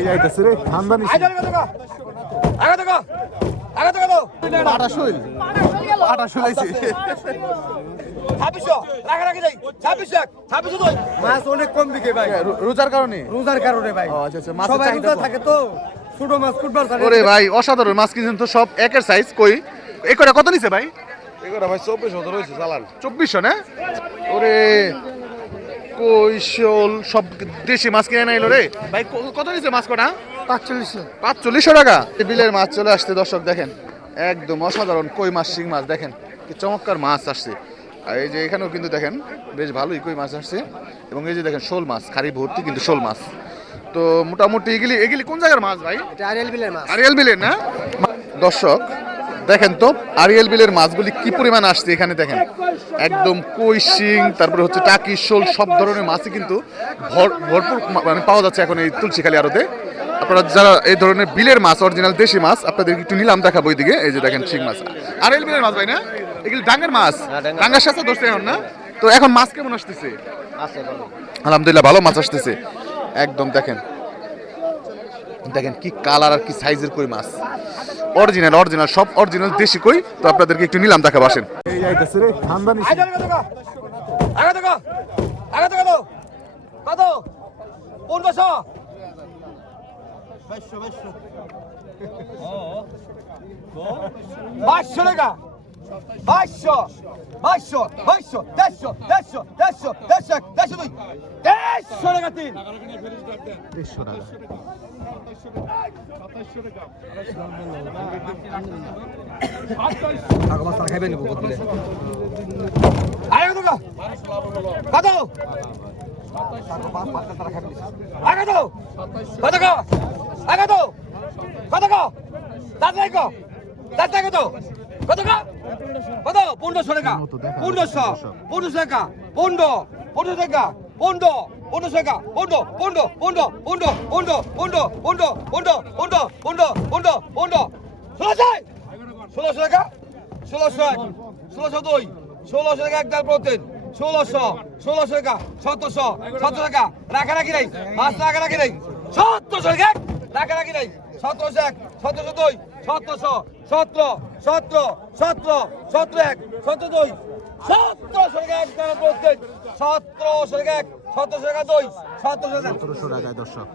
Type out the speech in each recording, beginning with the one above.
এই যাইতেছে রে খানদানি পাটা শৈল আইছে মাছ অনেক কম দিকে ভাই, রোজার কারণে ভাই। আচ্ছা আচ্ছা মাছ সবাই রোজা থাকে তো, ছোট মাছ ফুটবল খেলে। ওরে ভাই অসাধারণ মাছ কিন্তু সব একের সাইজ কই এই কটা কত নিছে ভাই এগুলো ভাই 2400 রয়েছে চালান 2400 না ওরে কই শোল সব দেশি মাছ কিনে নাইলো রে ভাই কত নিছে মাছ কটা 4500 টাকা বিলের মাছ চলে আসছে দর্শক দেখেন একদম অসাধারণ কই মাছ শিং মাছ দেখেন কি চমৎকার মাছ আসছে আর এই যে এখানেও কিন্তু দেখেন বেশ ভালোই কই মাছ আসছে এবং এই যে দেখেন শোল মাছ খারি ভর্তি কিন্তু শোল মাছ তো মোটামুটি এগুলি কোন জায়গার মাছ ভাই আরিয়াল বিলের না দর্শক দেখেন তো আরিয়াল বিলের মাছগুলি কি পরিমাণ আসছে এখানে দেখেন একদম কই শিং তারপরে হচ্ছে টাকি শোল সব ধরনের মাছই কিন্তু ভরপুর মানে পাওয়া যাচ্ছে এখন এই তুলসীখালী আড়তে আপনারা যারা এই ধরনের বিলের মাছ অরিজিনাল দেশি মাছ আপনাদের একটু নিলাম দেখাবো এইদিকে এই যে দেখেন শিং মাছ আরিয়াল বিলের মাছ ভাই না এগুলি ডাঙ্গার মাছ ডাঙ্গার সাথে ধরছে এখন না তো এখন মাছ কেমন আসতেছে আলহামদুলিল্লাহ ভালো মাছ আসতেছে একদম দেখেন কি কালার আর কি সাইজের কই মাছ অরিজিনাল সব অরিজিনাল দেশি কই তো আপনাদেরকে একটু নিলাম দেখাবো আসেন এই আইতাছে রে খানদানি কত 500 টাকা 500 150 টাকা 3 150 টাকা এক ডাল প্রতিদিন 1600 টাকা 1700 টাকা রাখারাখি নাই মাছ রাখারাখি নাই 1700 টাকা রাখারাখি নাই 1701 1702 1700 17 17 17 17 এক 1700 টাকা এক ডাল প্রতিদিন 1700 টাকা এক 1700 টাকা দুই 1700 টাকায় দর্শক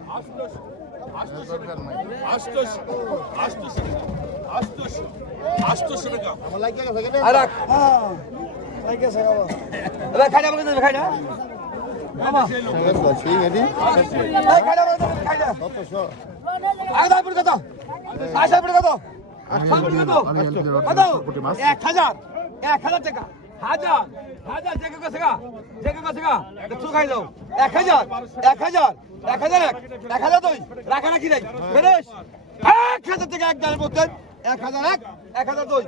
রাখারাখি নাই 1000 টাকা এক ডালের মধ্যে 1001 1002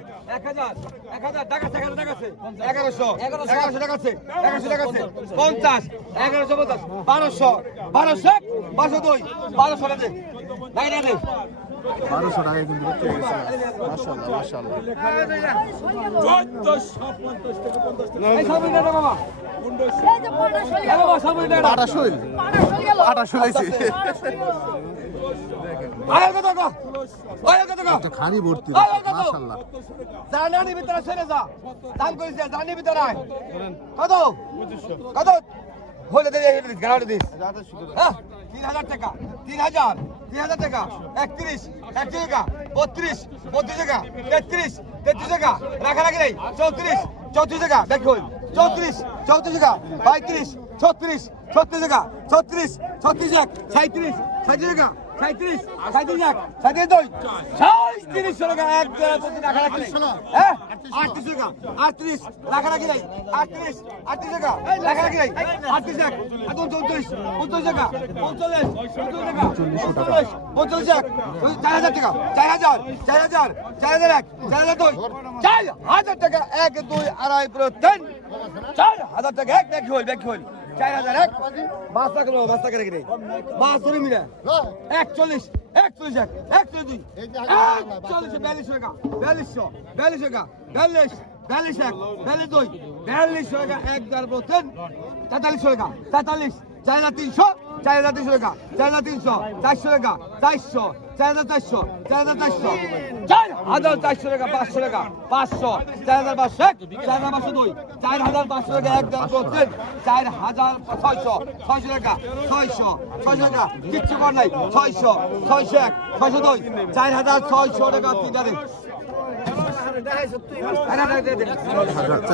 1000 টাকা আছে 1100 টাকা আছে 1100 টাকা আছে 50 1150 1200 1202 1200 টাকা নাই নাই 1200 টাকায় কিন্তু বিক্রি হয়ে গেছে মাশাআল্লাহ এই সবই টাকা বাবা পাটা শৈল আইছে একটা খানি ভর্তি মাশাআল্লাহ জানানি ভিতরে ছেড়ে যা দাম করেছে জানি ভিতরে আয় কত হলে দে গাড়ি দিস হ্যাঁ 3000 টাকা 3000 টাকা 31 টাকা 32 টাকা 33 টাকা রাখারাখি নাই 34 টাকা দেখো 34 টাকা 35 36 টাকা 36 টাকা 37 টাকা 37 টাকা 37 টাকা এক রাখারাখি নাই হ্যাঁ 38 টাকা 38 রাখারাখি নাই 38 টাকা রাখারাখি নাই 38 টাকা 39 টাকা 40 টাকা 4000 টাকা 1 2 আড়াই পুরো 3 4000 টাকা এক ব্যাগ হল 4001 মাছ টাকা রেখে দেই মাছ ধরে মিলা 41 41 42 42 টাকা 42 টাকা 42 টাকা এক দার প্রতিদিন 43 টাকা 43 43 4300 4,300 টাকা 4,300 400 টাকা 400 4,400 4,400 4,400 টাকা 500 টাকা 500 4,500 4,502 4,500 টাকা একদম করছেন 4,600 600 টাকা 600 600 টাকা কিচ্ছু কর নাই 600 601 602 4,600 টাকা তিনটা দিন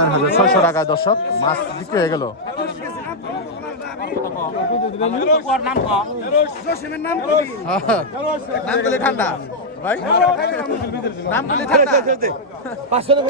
4,600 টাকায় দর্শক মাছ বিক্রি হয়ে গেল। নাম বলে ঠান্ডা ভাই, নাম বলে ঠান্ডা। 500 টাকা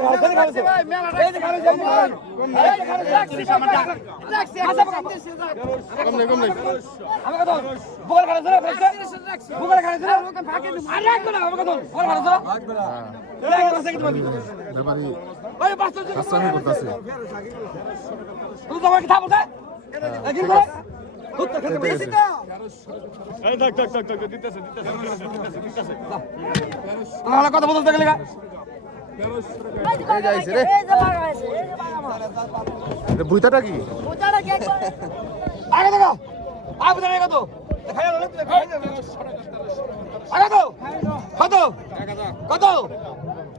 কথা বলতে গেলে বুইতাটা কি আগে দেখো আগে দেখো কত আগে তো কত কত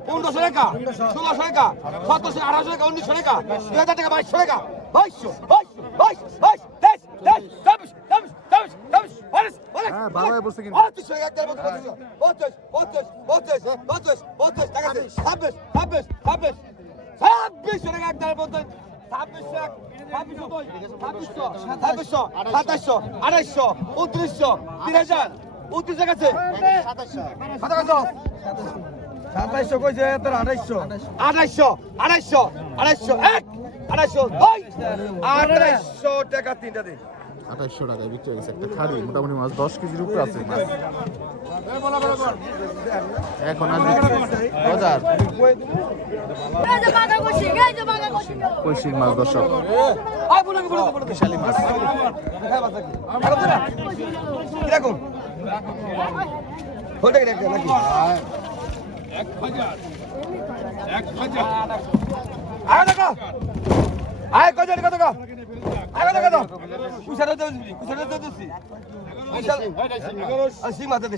1500 টাকা 1600 টাকা 1700 1800 টাকা 1900 টাকা 2000 টাকা 2200 টাকা 2200 হ্যাঁ ভালো হয়ে বসছে কিন্তু। 2700 কইছে তোর 2800 টাকা তিনটা দে 2800 টাকায় বিক্রি হয়ে গেছে একটা খাড়ি, মোটামুটি মাছ 10 কেজির উপরে আছে মাছ। এখন আসবে বাজার কৈশিক মাছ দর্শক, বিশালী মাছ। কিরকম হয়ে গেছে নাকি আয় টাকা আয় কত টাকা আয় কত টাকা কুশারে দিছি সিং মাথা দে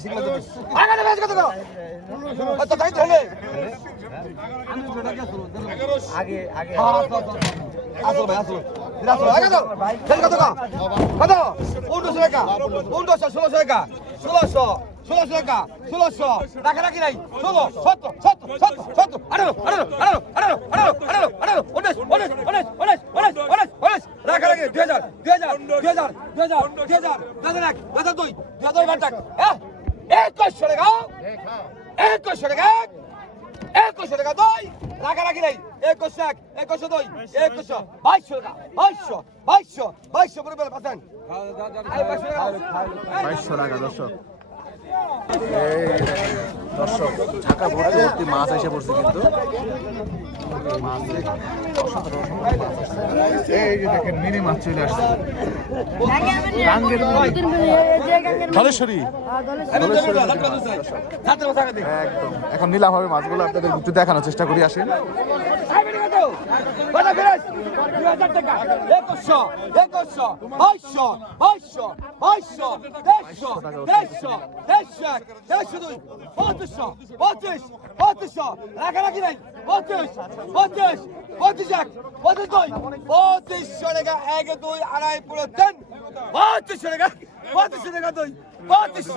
আয় কত বেশ কত টাকা তো তাই ধরে আমি ছোট কি আগে আসো ভাই আসো আগে তো দেন কত টাকা কত 1500 টাকা 1500 1600 টাকা 1600 টাকা 1600 টাকা রাখি নাই 16 17 18 রাখা রাখি 2000 টাকা হ্যাঁ 2100 টাকা 2100 টাকা 2100 টাকা দই রাখা রাখি নাই 2100 দই 2100 2200 টাকা 2200 করে বেল পাচ্ছেন 2200 টাকা দর্শক। এই দর্শক ঢাকা ভর্তি মাছ এসে পড়ছে কিন্তু এই যে দেখেন মিনি মাছ চলে আসছে ধলেশ্বরী একদম। এখন নিলাম হবে মাছগুলো, আপনাদের একটু দেখানোর চেষ্টা করি, আসেন। রাখারাখি নাই 25 টাকা 1 2 আড়াই পুরো 25 টাকা 25 টাকা দই 25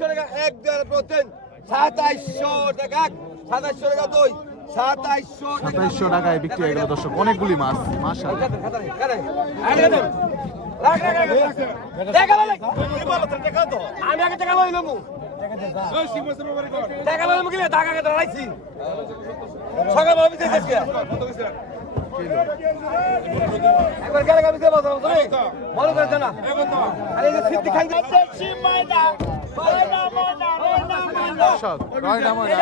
টাকা এক দেড় প্রতিদিন 2700 টাকা 2700 টাকা দই 2700 টাকায় বিক্রি হয়ে গেল দর্শক, অনেকগুলি মাছ মাশাআল্লাহ। আমি আগে টাকা লইলাম টাকা লইলাম গেলে টাকা কেটে রাখছি সকাল ভাবি দেখছি একবার গেলে গাবি দেব তুমি মনে করে না আরে এই সিদ্ধি খাই দিচ্ছি মাইনা দর্শক রয়না ময়না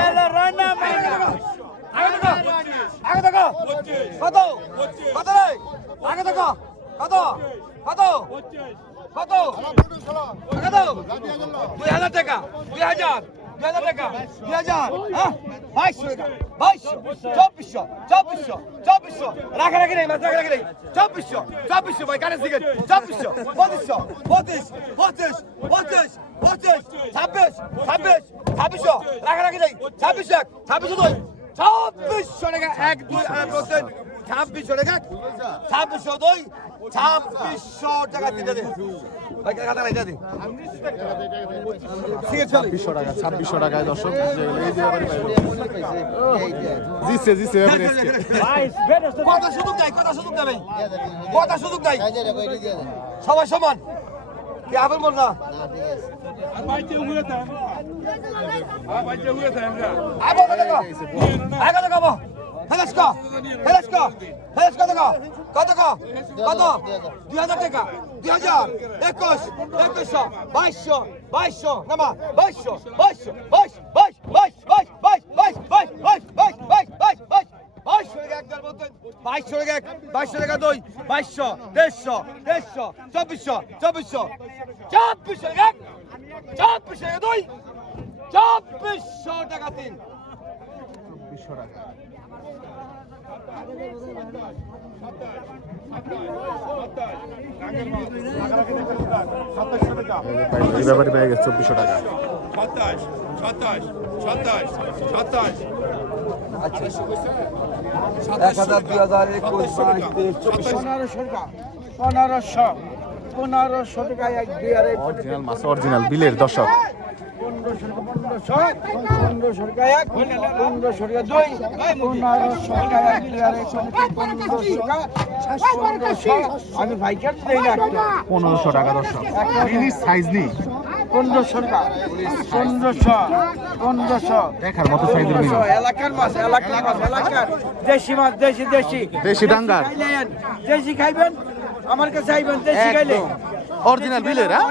আগে দেখো কত কত রে আগে দেখো কত কত কত কত 2000 টাকা 2000 2000 টাকা 2000 হ্যাঁ 2200 টাকা 2200 2400 2400 রাখা নেই মাছ রাখা নেই 2400 ভাই কানের দিকে 2400 2500 25 25 25 25 26 26 2600 রাখা নেই 26 26 দুই 2600 টাকা 1 2 বলতেন 2600 টাকা 2600 দুই 2600 টাকা দিতে দে ভাই কাটা নাই দিতে ঠিক আছে 2600 টাকা 2600 টাকায় দর্শক এই যে জিসে জিসে কথা সুযোগ নাই কথা সুযোগ নাই সবাই সমান কি আবার বল না কত 2000 টাকা 2000 21 2100 2200 2200 নামা 2200 2200 2200 টাকা দুই 2200 150 150 2400 2400 টাকা 2400 টাকা দুই 2400 টাকা তিন 2600 টাকা এই ব্যাপারে পেয়ে গেছে 2400 টাকা 27 27 27 27 1000 2000 21 1500 টাকা এক দুই আড়াই অরিজিনাল মাছ অরিজিনাল বিলের দর্শক 1500 টাকা এক 1500 টাকা দুই 1500 টাকা এক দুই আড়াই 1500 টাকা 1500 আমি ভাইকার দেই না 1500 টাকা দর্শক মিনি সাইজ নেই 1500 টাকা 1500 দেখার মতো সাইজের মিনি এলাকার মাছ এলাকার দেশি মাছ দেশি ডাঙ্গার দেশি খাইবেন আমার কাছে আইবেন দেশি খাইলে অরিজিনাল বিলের হ্যাঁ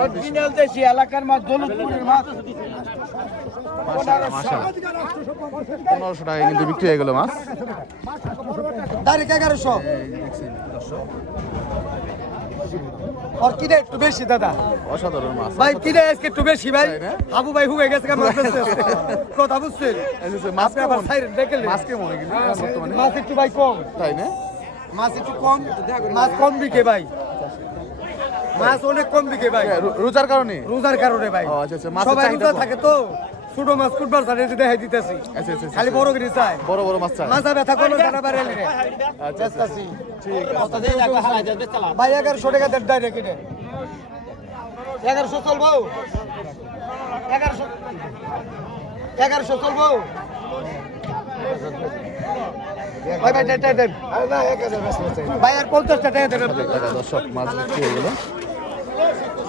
অরিজিনাল দেশি এলাকার মাছ দৌলতপুরের মাছ মাশাআল্লাহ 1500 টাকায় কিন্তু বিক্রি হয়ে গেল মাছ তারিখ 1100 আর কিরে একটু বেশি দাদা অসাধারণ মাছ ভাই কিরে আজকে একটু বেশি ভাই তাই না? হাবু ভাই হুগে গেছে মাছ বেচতে কথা বুঝছেন মাছ আপনি আবার সাইরেন দেখলেন মাছ কেমন কিন্তু বর্তমানে মাছ একটু ভাই কম তাই না মাছ একটু কম মাছ কম বিকে ভাই মাছ অনেক কম বিকে ভাই রোজার কারণে রোজার কারণে ভাই ও, আচ্ছা, আচ্ছা, মাছের সবাই চাহিদা রোজা কম। থাকে তো ছোট মাছ কুটবার জানে দেখাই দিতেছি আচ্ছা আচ্ছা খালি বড় করে চাই বড় বড় মাছ চাই মাছা ব্যথা কোনো জানা পারে রে আচ্ছা আচ্ছা ঠিক ভাই 1100 টাকা দেড় ডাইরেক্ট কিনে 1100 চলবো 1100 চলবো ভাই ভাই দেন আরে না 1000 ভাই আর 50 টাকা দেন আপনি টাকা দর্শক মাছ বিক্রি হয়ে গেল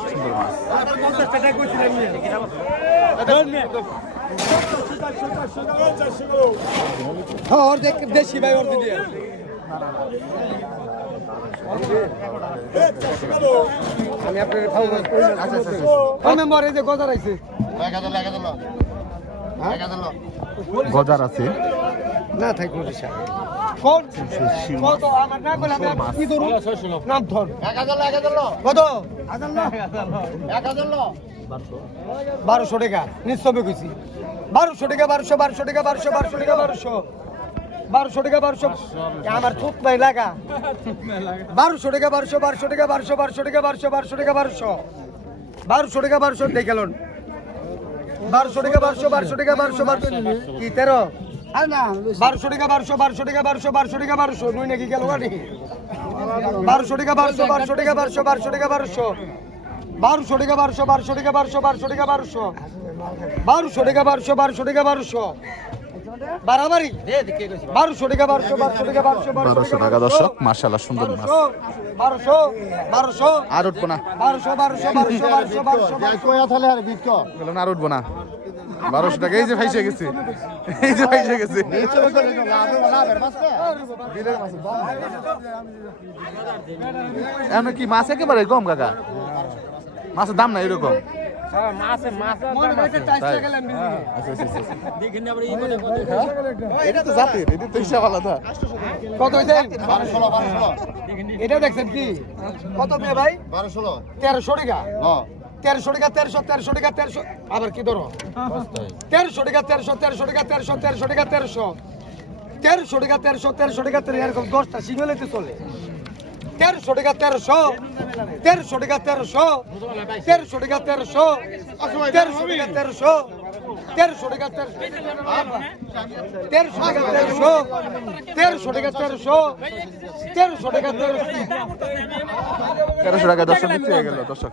সুন্দর মাছ 50 টাকা কইছিলাম হ্যাঁ ওর দেশি ভাই ওর দিয়ে আমি আপনার খাওয়া আচ্ছা আচ্ছা আমি মরে যে গজার আইছে গজার আছে না থাক মরিসা কোন কত আমার না বলে আমি কি ধরু নাম ধর 1000 কত 1200 টাকা নিশ্চয় কইছি 1200 টাকা 1200 টাকা 1200 টাকা 1200 টাকা 1200 আমার থুত নাই লাগা 1200 টাকা 1200 টাকা 1200 টাকা 1200 টাকা 1200 টাকা 1200 দেখে গেলেন 1200 টাকা 1200 টাকা 1200 কি 13 আর না 1200 টাকা 1200 টাকা 1200 টাকা 1200 নই নাকি গেল গাড়ি 1200 টাকা 1200 টাকা 1200 টাকা 1200 টাকা 1200 টাকা 1200 টাকা 1200 টাকা 1200 টাকা 1200 বাড়াবাড়ি 1200 টাকা 1200 টাকা দর্শক মাশাআল্লাহ সুন্দর মাছ 1200 আর উঠবো না 1200 কয়া তাহলে আর বিট কর বললাম আর উঠবো না 1200 টাকা এই যে ভাইসে গেছে বিলের মাছ এমন কি মাছ একেবারে কম কাকা মাছের দাম না এরকম এটা তো জাতের এটা তো হিসাব আলাদা কত হইছে 1200 এটা দেখছেন কি কত মে ভাই 1300 টাকা 1300 টাকা 1300 টাকা 1300 আবার কি ধরো 1300 টাকা 1300 টাকা 1300 টাকা 1300 টাকা 1300 টাকা এরকম 10টা সিঙ্গেলেতে চলে 1300 টাকা 1300 টাকা 1300 টাকা 1300 টাকা 1300 টাকা 1300 টাকা দর্শক বিক্রি হয়ে গেল দর্শক।